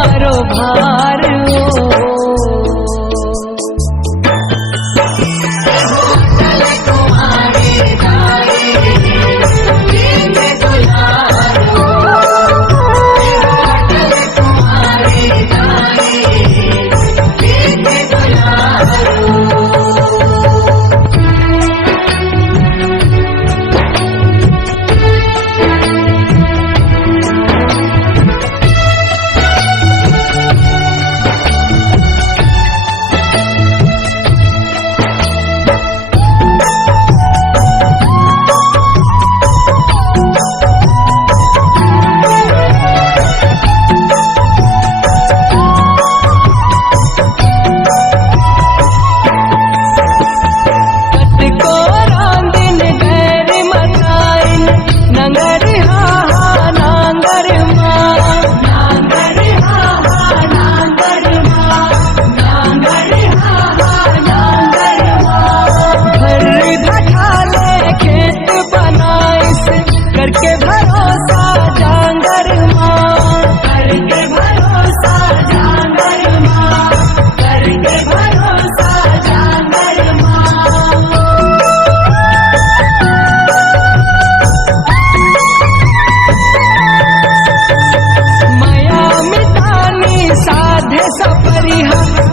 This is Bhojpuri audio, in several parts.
बारो भार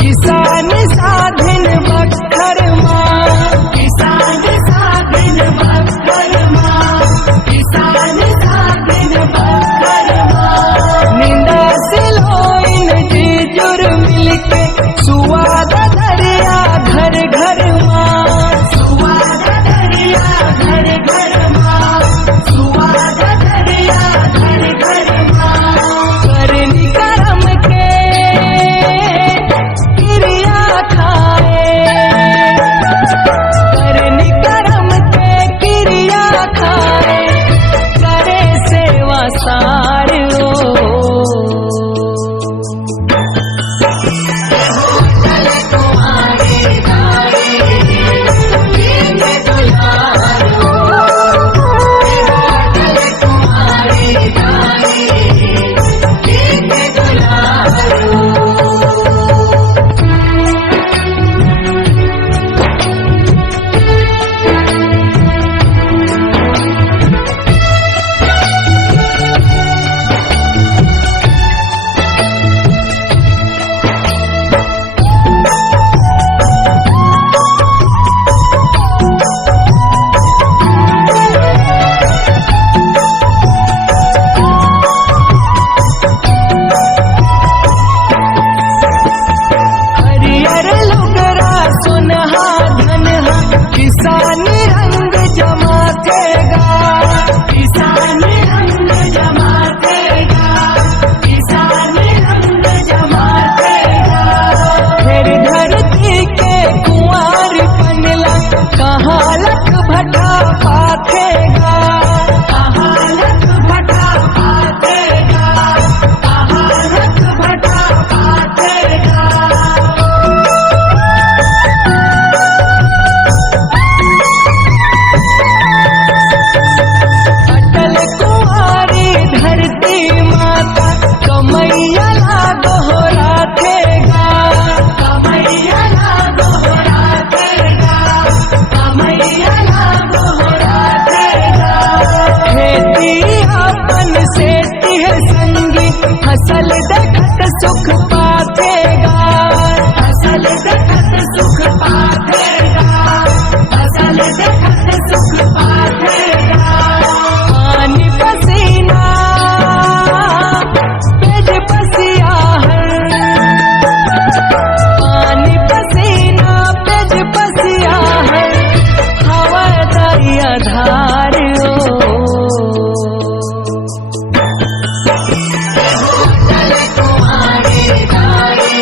किसान साधन बखर माँ, किसान साधन बखर माँ, किसान साधन बखर माँ। निंदा से लोइन जी जुर मिलके सुवाद दरिया घर घर माँ, सुवाद दरिया घर घर माँ, सुवाद दरिया घर घर माँ। करनी करम के क्रिया खाए, करनी करम के क्रिया खाए, करे सेवा सार किसान रंग जमातेगा, किसान रंग जमातेगा, किसान रंग जमातेगा। फिर धरती के कुंवार बनला कहाँ लख भटा पाथेगा, कहाँ लख भटा पाथेगा, कहाँ लख भटा पाथेगा। कमैया दोहरा थेगा, कमैया दोहरा थेगा, कमैया दोहरा थेगा। खेती अपन सेती है संगी, फसल देखत सुख पाथेगा, फसल देखत सुख पाथेगा, फसल देखत सुख पाथेगा। पानी पसीना पसिया है, पानी पसीना पेज पसिया है, हवा दरिया धार कुंवारे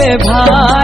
पे भार